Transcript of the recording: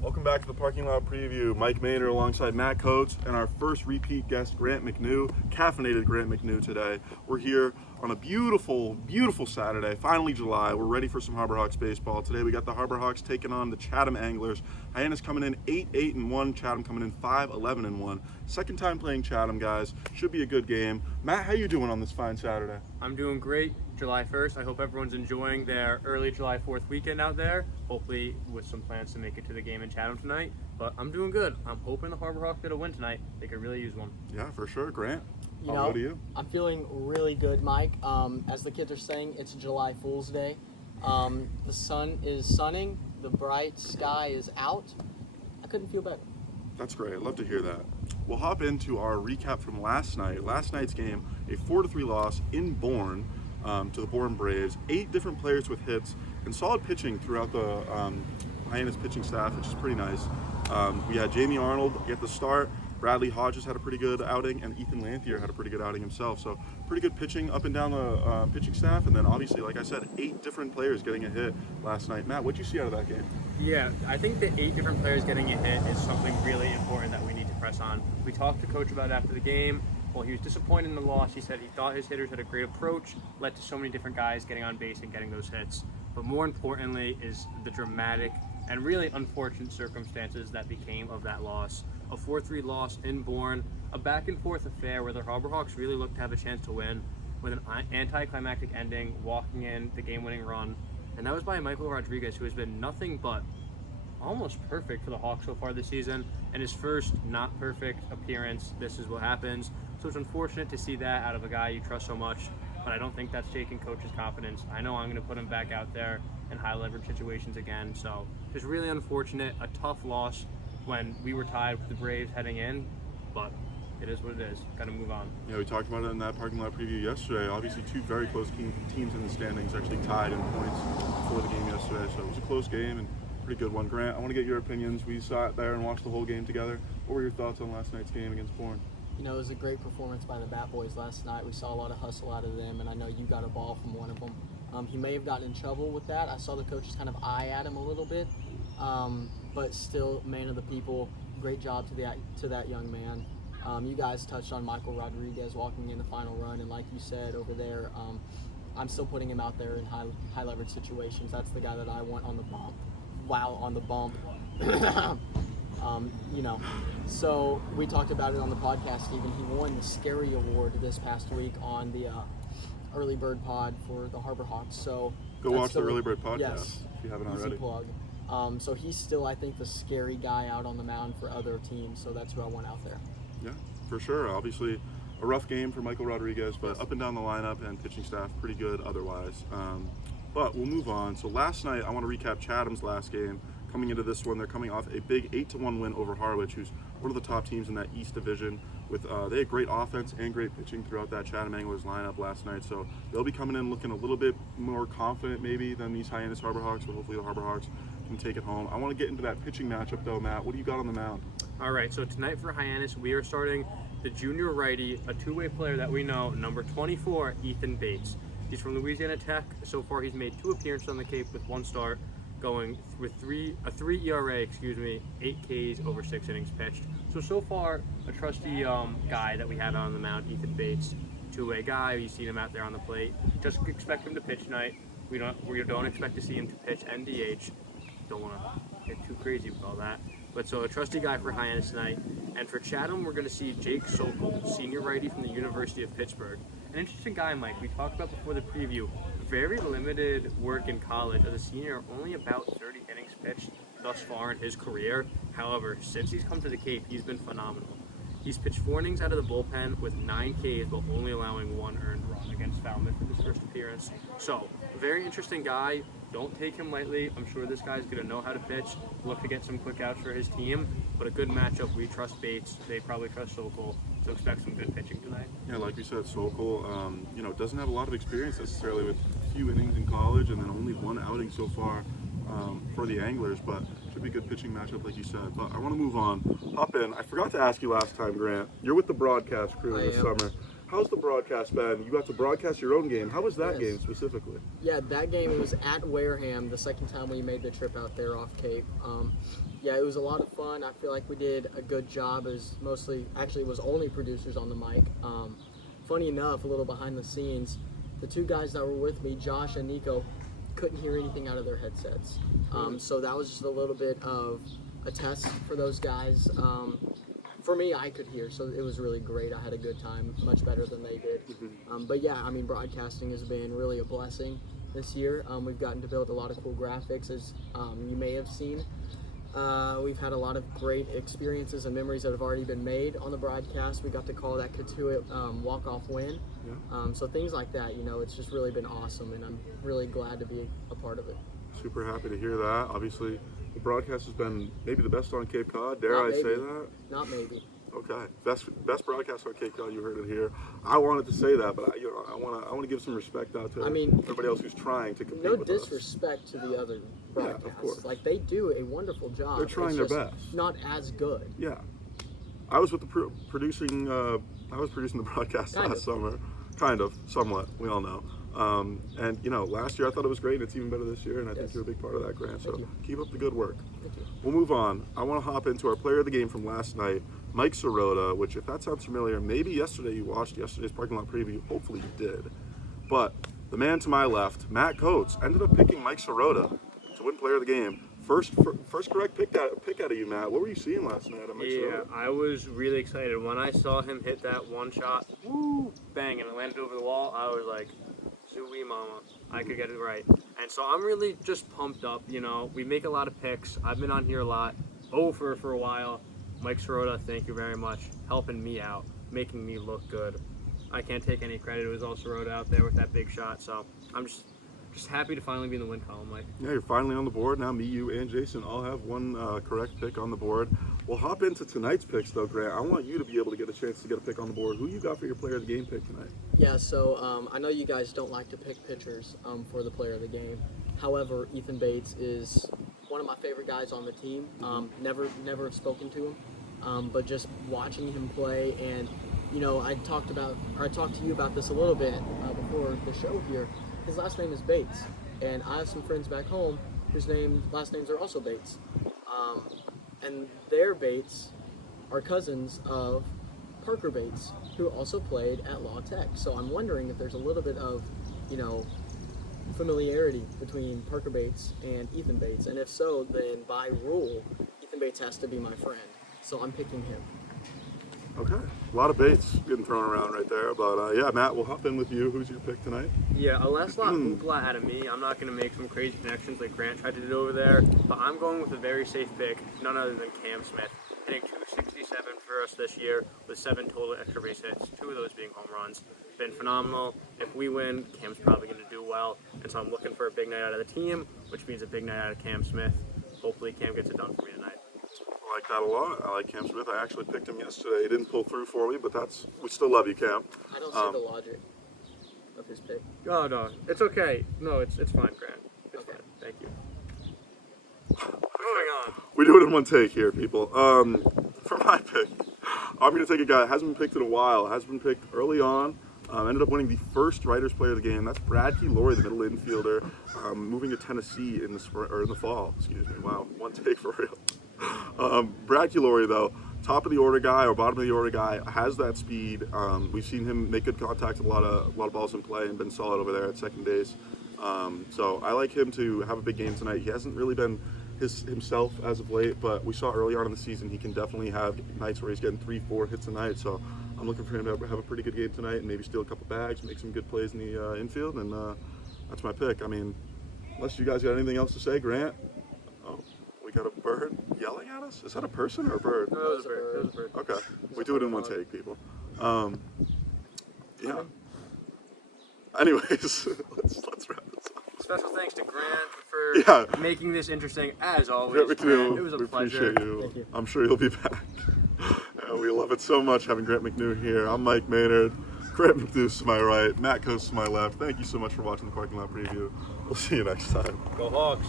Welcome back to the Parking Lot Preview. Mike Maynard alongside Matt Coates and our first repeat guest, Grant McNew, caffeinated Grant McNew today. We're here on a beautiful, beautiful Saturday, finally July. We're ready for some Harbor Hawks baseball. Today we got the Harbor Hawks taking on the Chatham Anglers. Hyannis coming in 8-8-1, Chatham coming in 5-11-1. Second time playing Chatham, guys. Should be a good game. Matt, how you doing on this fine Saturday? I'm doing great. July 1st. I hope everyone's enjoying their early July 4th weekend out there. Hopefully with some plans to make it to the game in Chatham tonight. But I'm doing good. I'm hoping the Harbor Hawks get a win tonight. They could really use one. Yeah, for sure. Grant, You I'll go to you. I'm feeling really good, Mike. As the kids are saying, it's July Fool's Day. The sun is sunning. The bright sky is out. I couldn't feel better. That's great. I'd love to hear that. We'll hop into our recap from last night. Last night's game, a 4-3 loss in Bourne to the Bourne Braves. 8 different players with hits and solid pitching throughout the Hyannis pitching staff, which is pretty nice. We had Jamie Arnold get the start. Bradley Hodges had a pretty good outing, and Ethan Lanthier had a pretty good outing himself. So pretty good pitching up and down the pitching staff. And then obviously, like I said, 8 different players getting a hit last night. Matt, what'd you see out of that game? Yeah, I think the 8 different players getting a hit is something really important that we need to press on. We talked to Coach about it after the game. Well, he was disappointed in the loss. He said he thought his hitters had a great approach, led to so many different guys getting on base and getting those hits. But more importantly is the dramatic and really unfortunate circumstances that became of that loss. A 4-3 loss in Bourne, a back-and-forth affair where the Harbor Hawks really looked to have a chance to win with an anticlimactic ending, walking in the game-winning run. And that was by Michael Rodriguez, who has been nothing but almost perfect for the Hawks so far this season. And his first not perfect appearance, this is what happens. So it's unfortunate to see that out of a guy you trust so much, but I don't think that's taking Coach's confidence. I know I'm going to put him back out there in high-leverage situations again. So just really unfortunate, a tough loss when we were tied with the Braves heading in, but it is what it is. Got to move on. Yeah, we talked about it in that parking lot preview yesterday. Obviously, 2 very close teams in the standings actually tied in points before the game yesterday. So it was a close game and pretty good one. Grant, I want to get your opinions. We sat there and watched the whole game together. What were your thoughts on last night's game against Bourne? You know, it was a great performance by the Bat Boys last night. We saw a lot of hustle out of them, and I know you got a ball from one of them. He may have gotten in trouble with that. I saw the coaches kind of eye at him a little bit, but still, man of the people. Great job to that young man. You guys touched on Michael Rodriguez walking in the final run, and like you said over there, I'm still putting him out there in high leverage situations. That's the guy that I want on the bump. Wow, on the bump. So we talked about it on the podcast, Stephen. He won the Scary Award this past week on the Early Bird Pod for the Harbor Hawks. So Go watch the Early Bird podcast yes, if you haven't easy already. Plug. So he's still, I think, the scary guy out on the mound for other teams. So that's who I want out there. Yeah, for sure. Obviously, a rough game for Michael Rodriguez, but up and down the lineup and pitching staff, pretty good otherwise. But we'll move on. So last night, I want to recap Chatham's last game. Coming into this one, they're coming off a big 8-1 win over Harwich, who's one of the top teams in that East Division. They had great offense and great pitching throughout that Chatham Anglers lineup last night. So they'll be coming in looking a little bit more confident maybe than these Hyannis Harbor Hawks, but hopefully the Harbor Hawks can take it home. I want to get into that pitching matchup though, Matt. What do you got on the mound? All right, so tonight for Hyannis, we are starting the junior righty, a two-way player that we know, number 24, Ethan Bates. He's from Louisiana Tech. So far, he's made 2 appearances on the Cape with 1 start, going with a 3 ERA, 8 Ks over 6 innings pitched. So far, a trusty guy that we have out on the mound, Ethan Bates, two-way guy. You've seen him out there on the plate. Just expect him to pitch tonight. We don't expect to see him to pitch and DH. Don't want to get too crazy with all that. But so a trusty guy for Hyannis tonight. And for Chatham, we're going to see Jake Sokol, senior righty from the University of Pittsburgh. An interesting guy, Mike. We talked about before the preview. Very limited work in college. As a senior, only about 30 innings pitched thus far in his career. However, since he's come to the Cape, he's been phenomenal. He's pitched 4 innings out of the bullpen with 9 Ks, but only allowing 1 earned run against Falmouth in his first appearance. So, a very interesting guy. Don't take him lightly. I'm sure this guy's going to know how to pitch, look to get some quick outs for his team, but a good matchup. We trust Bates. They probably trust Sokol, so expect some good pitching tonight. Yeah, like you said, Sokol, doesn't have a lot of experience necessarily with a few innings in college and then only 1 outing so far for the Anglers, but should be a good pitching matchup like you said. But I want to move on. Hop in. I forgot to ask you last time, Grant. You're with the broadcast crew this summer. How's the broadcast been? You got to broadcast your own game. How was that Yes. game specifically? Yeah, that game, it was at Wareham, the second time we made the trip out there off Cape. Yeah, it was a lot of fun. I feel like we did a good job as it was only producers on the mic. Funny enough, a little behind the scenes, the two guys that were with me, Josh and Nico, couldn't hear anything out of their headsets. So that was just a little bit of a test for those guys. For me, I could hear, so it was really great. I had a good time, much better than they did. But yeah, I mean, broadcasting has been really a blessing this year. We've gotten to build a lot of cool graphics, as you may have seen. We've had a lot of great experiences and memories that have already been made on the broadcast. We got to call that Katuitt walk-off win. Yeah. So things like that, it's just really been awesome, and I'm really glad to be a part of it. Super happy to hear that. Obviously, the broadcast has been maybe the best on Cape Cod. Dare Not I say maybe. that? Not maybe. Okay, best broadcast on Cape Cod. You heard it here. I wanted to say that, but I want to give some respect out to everybody else who's trying to compete No with us. disrespect to the other broadcasts. of course. Like, they do a wonderful job. They're trying It's their just best. Not as good. Yeah, I was with the producing. I was producing the broadcast Kind last of. summer. Kind of, somewhat. We all know. And last year I thought it was great. And it's even better this year, and I think Yes. you're a big part of that, Grant. So Thank you. keep up the good work. Thank you. We'll move on. I want to hop into our player of the game from last night, Mike Sirota, which, if that sounds familiar, maybe yesterday you watched yesterday's parking lot preview. Hopefully you did. But the man to my left, Matt Coates, ended up picking Mike Sirota to win player of the game. First correct pick out of you, Matt. What were you seeing last night on Mike Yeah, Sirota? I was really excited. When I saw him hit that one shot, woo, bang, and it landed over the wall, I was like, zooey mama, I could get it right. And so I'm really just pumped up, We make a lot of picks. I've been on here a lot, over for a while. Mike Sirota, thank you very much, helping me out, making me look good. I can't take any credit. It was all Sirota out there with that big shot, so I'm just happy to finally be in the win column, Mike. Yeah, you're finally on the board. Now me, you, and Jason all have one correct pick on the board. We'll hop into tonight's picks, though, Grant. I want you to be able to get a chance to get a pick on the board. Who you got for your player of the game pick tonight? Yeah, so I know you guys don't like to pick pitchers for the player of the game. However, Ethan Bates is one of my favorite guys on the team. Never have spoken to him, but just watching him play, and I talked to you about this a little bit before the show here. His last name is Bates, and I have some friends back home whose last names are also Bates, and their Bates are cousins of Parker Bates, who also played at Law Tech. So I'm wondering if there's a little bit of, familiarity between Parker Bates and Ethan Bates, and if so, then by rule, Ethan Bates has to be my friend. So I'm picking him. Okay. A lot of baits getting thrown around right there. But yeah, Matt, we'll hop in with you. Who's your pick tonight? Yeah, a less lot hoopla out of me. I'm not going to make some crazy connections like Grant tried to do over there, but I'm going with a very safe pick, none other than Cam Smith, hitting 267 for us this year with 7 total extra base hits, 2 of those being home runs. Been phenomenal. If we win, Cam's probably going to do well, and so I'm looking for a big night out of the team, which means a big night out of Cam Smith. Hopefully Cam gets it done for me tonight. I like that a lot. I like Cam Smith. I actually picked him yesterday. He didn't pull through for me, but we still love you, Cam. I don't see the logic of his pick. Oh, no, it's okay. No, it's fine, Grant. It's Okay. fine. Thank you. Moving on. We do it in one take here, people. For my pick, I'm going to take a guy that hasn't been picked in a while. Has been picked early on. Ended up winning the first Writers Player of the game. That's Brad Kelory, the middle infielder, moving to Tennessee in the fall. Excuse me. Wow, one take for real. Brad Kelory, though, top of the order guy or bottom of the order guy, has that speed. We've seen him make good contact with a lot of balls in play and been solid over there at second base. So I like him to have a big game tonight. He hasn't really been himself as of late, but we saw early on in the season he can definitely have nights where he's getting 3-4 hits a night. So I'm looking for him to have a pretty good game tonight and maybe steal a couple bags, make some good plays in the infield, and that's my pick. I mean, unless you guys got anything else to say, Grant. Oh, we got a bird yelling at us. Is that a person or a bird? No, it was a bird. It was a bird. Okay, we do it in one take, people. Yeah. Anyways, let's wrap this up. Special thanks to Grant for making this interesting, as always. Grant McNew, It was a we pleasure. appreciate you. Thank you. I'm sure you'll be back. We love it so much having Grant McNew here. I'm Mike Maynard. Grant McNew's to my right. Matt Coates to my left. Thank you so much for watching the Parking Lot Preview. We'll see you next time. Go Hawks.